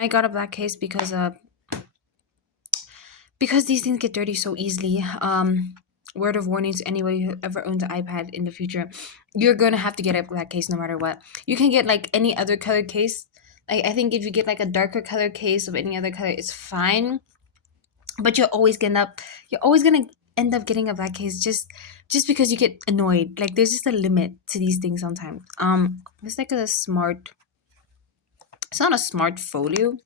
I got a black case because these things get dirty so easily. Word of warning to anybody who ever owns an iPad in the future, you're gonna have to get a black case no matter what. You can get like any other color case. I think if you get like a darker color case of any other color, it's fine. But you're always gonna end up getting a black case just because you get annoyed. Like there's just a limit to these things sometimes. It's like a smart. It's not a smart folio,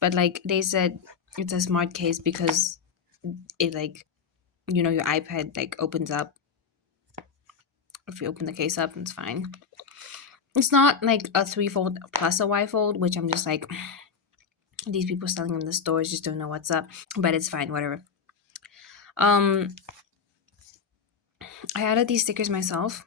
but like they said, it's a smart case because it like your iPad like opens up. If you open the case up, it's fine. It's not like a three-fold plus a Y-fold, which I'm just like, these people selling in the stores just don't know what's up. But it's fine, whatever. Um, I added these stickers myself.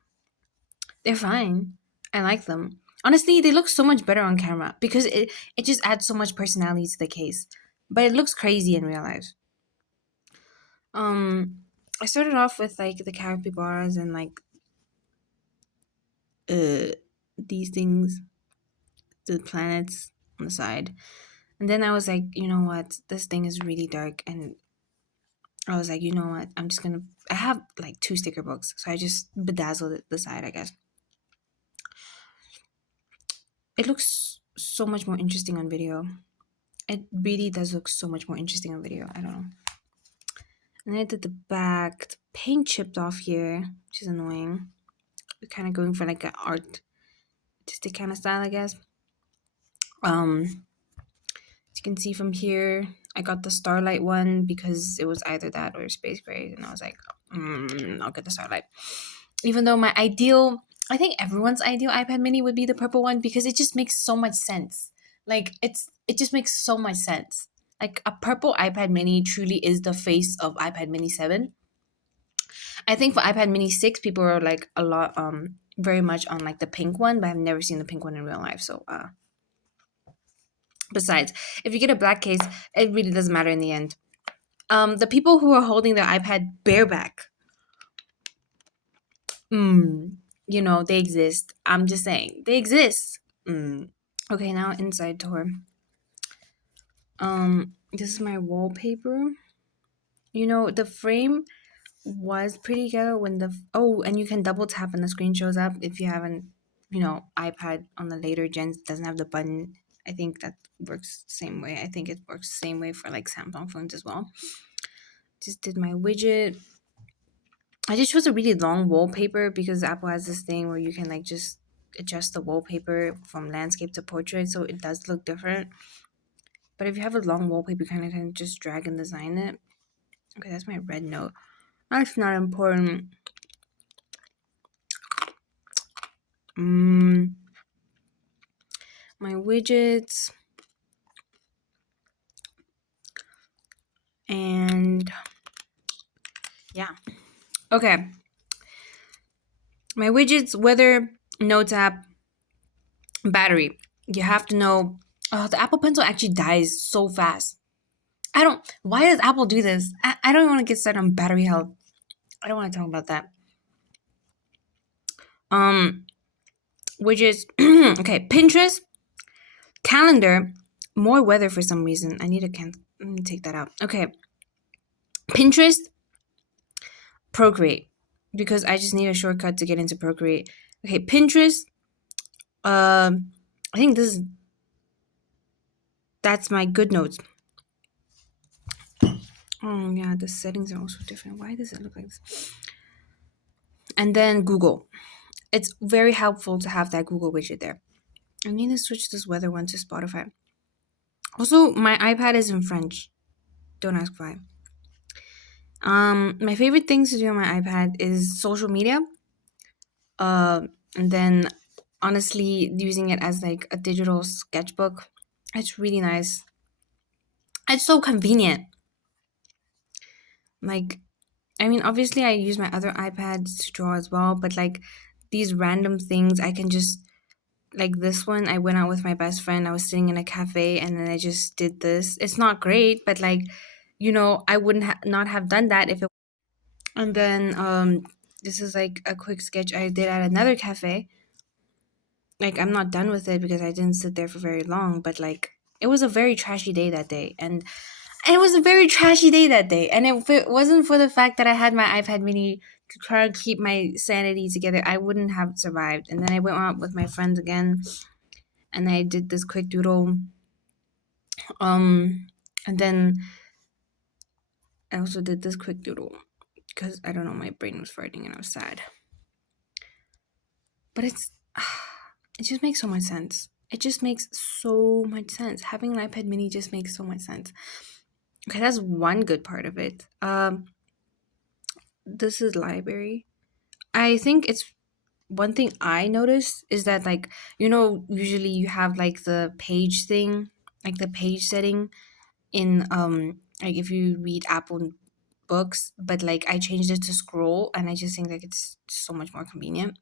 They're fine. I like them. Honestly, they look so much better on camera because it just adds so much personality to the case. But it looks crazy in real life. I started off with like the capybaras and like these things, the planets on the side. And then I was like, you know what? This thing is really dark. And I was like, you know what? I have like two sticker books. So I just bedazzled the side, I guess. It looks so much more interesting on video. It really does look so much more interesting on video. I don't know. And then I did the back. The paint chipped off here, which is annoying. We're kind of going for like an artistic kind of style, I guess. As you can see from here, I got the Starlight one because it was either that or Space Gray, and I was like, I'll get the Starlight. Even though I think everyone's ideal iPad Mini would be the purple one because it just makes so much sense. Like it just makes so much sense. Like a purple iPad Mini truly is the face of iPad Mini 7. I think for iPad Mini 6, people are like a lot very much on like the pink one, but I've never seen the pink one in real life. So besides, if you get a black case, it really doesn't matter in the end. The people who are holding their iPad bareback, they exist. I'm just saying, they exist. Okay, now inside tour. This is my wallpaper. The frame was pretty ghetto when and you can double tap and the screen shows up if you haven't, iPad on the later gens doesn't have the button. I think that works the same way. I think it works the same way for like Samsung phones as well. Just did my widget. I just chose a really long wallpaper because Apple has this thing where you can like just adjust the wallpaper from landscape to portrait, so it does look different. But if you have a long wallpaper, you kind of can just drag and design it. Okay, that's my red note. That's not important. My widgets. And yeah. Okay. My widgets, weather, notes app, battery. You have to know the Apple Pencil actually dies so fast. Why does Apple do this? I don't want to get started on battery health. I don't want to talk about that. Widgets. Okay, Pinterest, calendar, more weather for some reason. I need to let me take that out. Okay. Pinterest, Procreate, because I just need a shortcut to get into Procreate. Okay, Pinterest. I think that's my good notes. Oh yeah, the settings are also different. Why does it look like this? And then Google. It's very helpful to have that Google widget there. I need to switch this weather one to Spotify. Also, my iPad is in French. Don't ask why. My favorite things to do on my iPad is social media. And then honestly using it as like a digital sketchbook. It's really nice. It's so convenient. Like, I mean, obviously I use my other iPads to draw as well, but like these random things I can just like this one, I went out with my best friend. I was sitting in a cafe and then I just did this. It's not great, but like, I wouldn't not have done that if it. And then this is like a quick sketch I did at another cafe. Like I'm not done with it because I didn't sit there for very long, but like it was a very trashy day that day, and it was a very trashy day that day. And if it wasn't for the fact that I had my iPad mini to try and keep my sanity together, I wouldn't have survived. And then I went out with my friends again, and I did this quick doodle. And then I also did this quick doodle because I don't know, my brain was farting and I was sad. But it just makes so much sense. It just makes so much sense. Having an iPad mini just makes so much sense. Okay, that's one good part of it. This is library. I think it's one thing I noticed is that, like, usually you have like the page thing, like the page setting in like if you read Apple books, but like I changed it to scroll, and I just think like it's so much more convenient.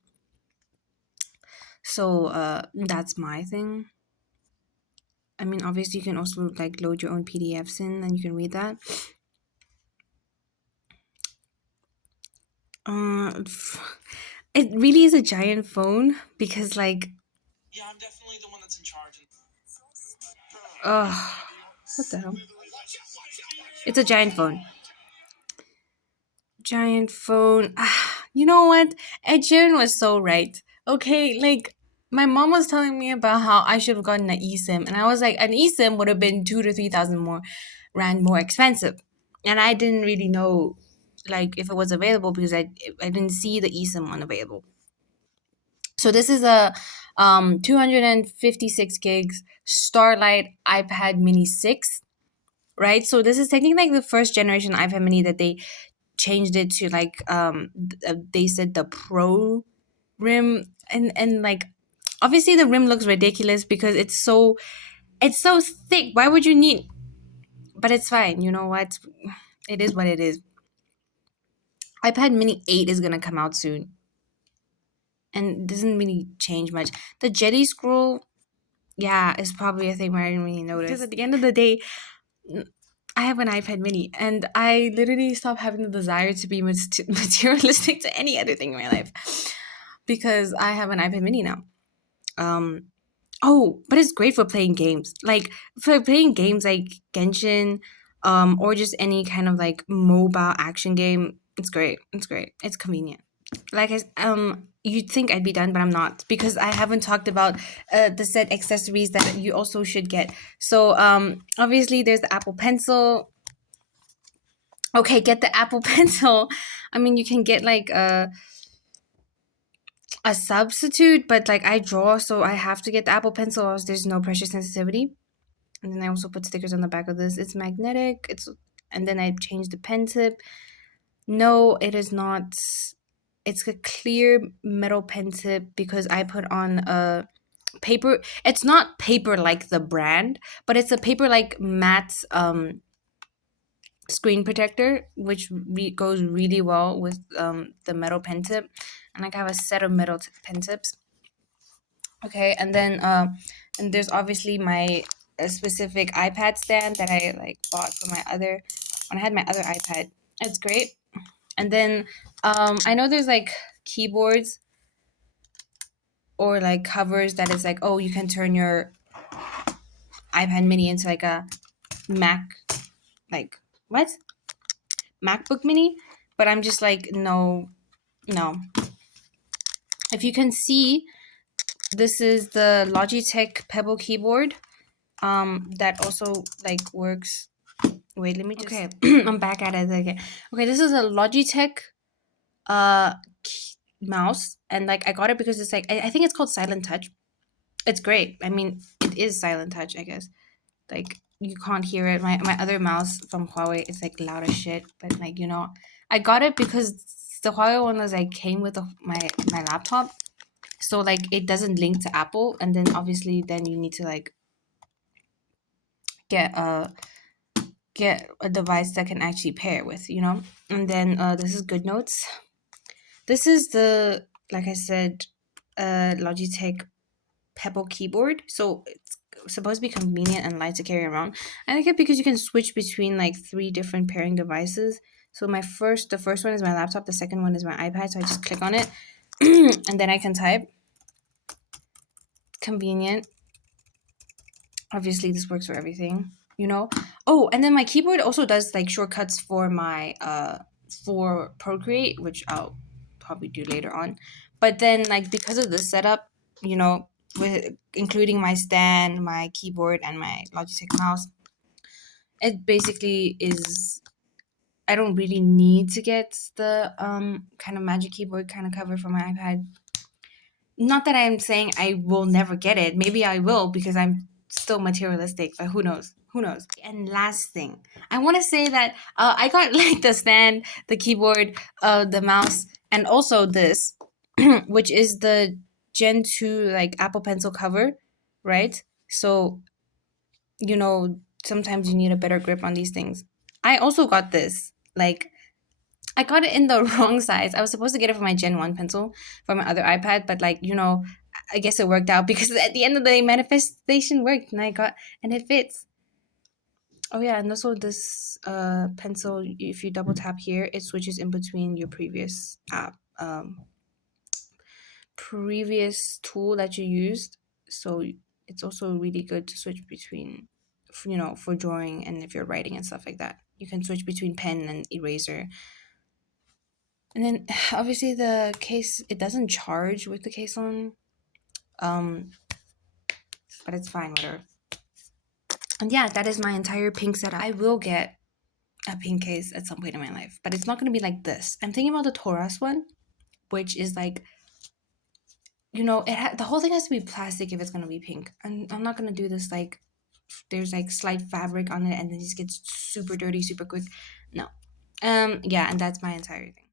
So that's my thing. I mean, obviously you can also like load your own PDFs in and you can read that. Uh, it really is a giant phone because like, Yeah, I'm definitely the one that's in charge. what the hell? It's a giant phone. Giant phone. You know what? Ed Sheeran was so right. Okay, like my mom was telling me about how I should have gotten an eSIM, and I was like, an eSIM would have been 2 to 3 thousand more rand more expensive, and I didn't really know like if it was available because I didn't see the eSIM one available. So this is a 256 gigs Starlight iPad Mini 6, right? So this is technically like the first generation iPad Mini that they changed it to like they said the Pro rim, and like obviously the rim looks ridiculous because it's so thick. Why would you need? But it's fine. You know what? It is what it is. iPad Mini 8 is gonna come out soon, and it doesn't really change much. The Jetty scroll, yeah, is probably a thing where I didn't really notice. Because at the end of the day, I have an iPad mini, and I literally stopped having the desire to be materialistic to any other thing in my life because I have an iPad mini now. Um, oh, but it's great for playing games. Like for playing games like Genshin, or just any kind of like mobile action game. It's great. It's great. It's convenient. Like you'd think I'd be done, but I'm not because I haven't talked about the set accessories that you also should get. So obviously there's the Apple Pencil. Okay, get the Apple Pencil. I mean, you can get like a substitute, but like I draw, so I have to get the Apple Pencil, or else there's no pressure sensitivity. And then I also put stickers on the back of this. It's magnetic. And then I changed the pen tip. No, it is not. It's a clear metal pen tip because I put on a paper. It's not paper like the brand, but it's a paper like matte screen protector, which goes really well with the metal pen tip. And like I have a set of metal pen tips. Okay, and then and there's obviously my a specific iPad stand that I like bought for my other when I had my other iPad. It's great. And then I know there's like keyboards or like covers that is like, oh, you can turn your iPad mini into like a Mac, like what? MacBook mini, but I'm just like, no, no. If you can see, this is the Logitech Pebble keyboard. That also like works. Wait, let me just. Okay, I'm back at it again. Okay, this is a Logitech uh mouse, and like I got it because it's like I think it's called Silent Touch. It's great. I mean, it is Silent Touch, I guess. Like you can't hear it. My other mouse from Huawei is like loud as shit, but like I got it because the Huawei one was like came with my laptop, so like it doesn't link to Apple, and then obviously then you need to like get a device that can actually pair with, And then this is GoodNotes. This is the, like I said, Logitech Pebble keyboard. So it's supposed to be convenient and light to carry around. I like it because you can switch between like 3 different pairing devices. So the first one is my laptop, the second one is my iPad. So I just click on it and then I can type. Convenient. Obviously, this works for everything, you know. Oh, and then my keyboard also does like shortcuts for my for Procreate, which I'll probably do later on. But then, like, because of the setup, you know, with including my stand, my keyboard, and my Logitech mouse, it basically is. I don't really need to get the kind of magic keyboard kind of cover for my iPad. Not that I'm saying I will never get it. Maybe I will because I'm still materialistic, but who knows? Who knows? And last thing, I want to say that I got like the stand, the keyboard, the mouse, and also this, which is the Gen 2 like Apple Pencil cover, right? So, you know, sometimes you need a better grip on these things. I also got this. Like, I got it in the wrong size. I was supposed to get it for my Gen 1 pencil for my other iPad, but like, you know, I guess it worked out because at the end of the day, manifestation worked and and it fits. Oh yeah, and also this pencil, if you double tap here, it switches in between your previous tool that you used. So it's also really good to switch between, you know, for drawing and if you're writing and stuff like that. You can switch between pen and eraser. And then obviously the case, it doesn't charge with the case on, um, but it's fine, whatever. And yeah, that is my entire pink setup. I will get a pink case at some point in my life, but it's not gonna be like this. I'm thinking about the Taurus one, which is like, you know, the whole thing has to be plastic if it's gonna be pink. And I'm not gonna do this like there's like slight fabric on it and then it just gets super dirty super quick. No. Yeah, and that's my entire thing.